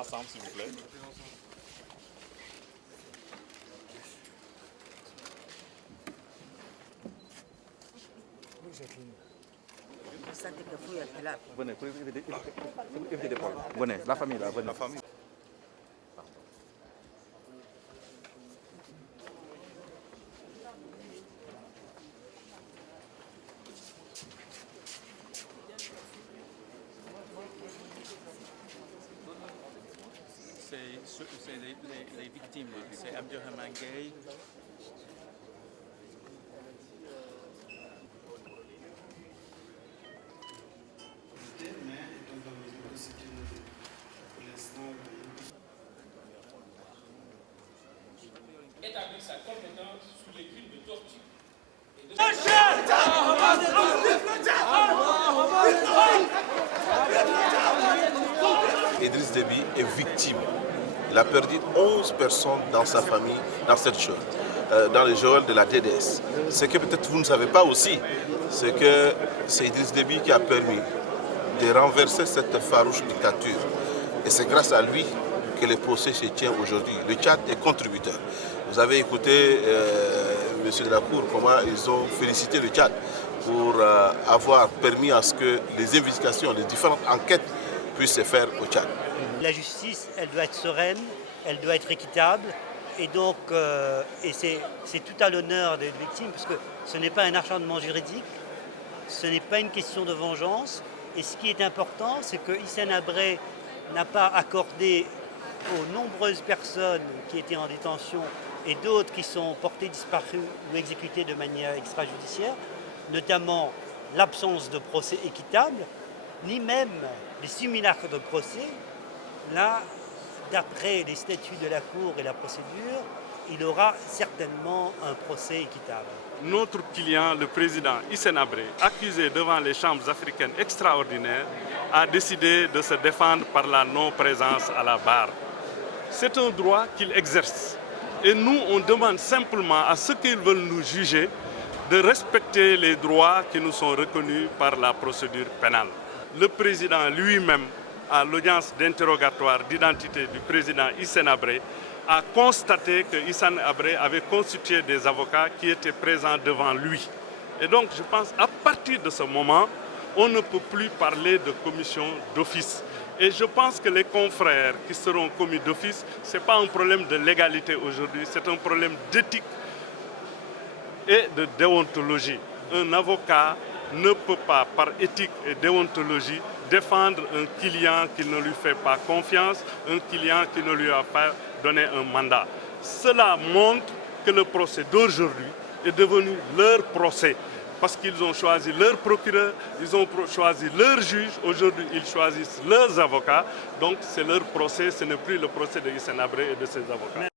ensemble, s'il vous plaît. Venez, évitez des problèmes. Venez, la famille là, venez. La famille. C'est les victimes, c'est Abdurrahman Gaye. Établir sa compétence sur les crimes de torture. Idriss Déby est victime. Il a perdu 11 personnes dans sa famille, dans cette chose, dans le geôle de la DDS. Ce que peut-être vous ne savez pas aussi, c'est que c'est Idriss Déby qui a permis de renverser cette farouche dictature. Et c'est grâce à lui que le procès se tient aujourd'hui. Le Tchad est contributeur. Vous avez écouté M. Delacour, comment ils ont félicité le Tchad pour avoir permis à ce que les investigations, les différentes enquêtes puissent se faire au Tchad. La justice, elle doit être sereine, elle doit être équitable, et donc c'est tout à l'honneur des victimes, parce que ce n'est pas un acharnement juridique, ce n'est pas une question de vengeance, et ce qui est important, c'est que Hissène Habré n'a pas accordé aux nombreuses personnes qui étaient en détention et d'autres qui sont portées disparues ou exécutées de manière extrajudiciaire, notamment l'absence de procès équitable, ni même les simulacres de procès. Là, d'après les statuts de la Cour et la procédure, il aura certainement un procès équitable. Notre client, le président Hissène Habré, accusé devant les chambres africaines extraordinaires, a décidé de se défendre par la non-présence à la barre. C'est un droit qu'il exerce. Et nous, on demande simplement à ceux qui veulent nous juger de respecter les droits qui nous sont reconnus par la procédure pénale. Le président lui-même, à l'audience d'interrogatoire d'identité du président Hissène Habré, a constaté que Hissène Habré avait constitué des avocats qui étaient présents devant lui. Et donc, je pense qu'à partir de ce moment, on ne peut plus parler de commission d'office. Et je pense que les confrères qui seront commis d'office, ce n'est pas un problème de légalité aujourd'hui, c'est un problème d'éthique et de déontologie. Un avocat ne peut pas, par éthique et déontologie, défendre un client qui ne lui fait pas confiance, un client qui ne lui a pas donné un mandat. Cela montre que le procès d'aujourd'hui est devenu leur procès. Parce qu'ils ont choisi leur procureur, ils ont choisi leur juge, aujourd'hui ils choisissent leurs avocats. Donc c'est leur procès, ce n'est plus le procès de Hissène Habré et de ses avocats.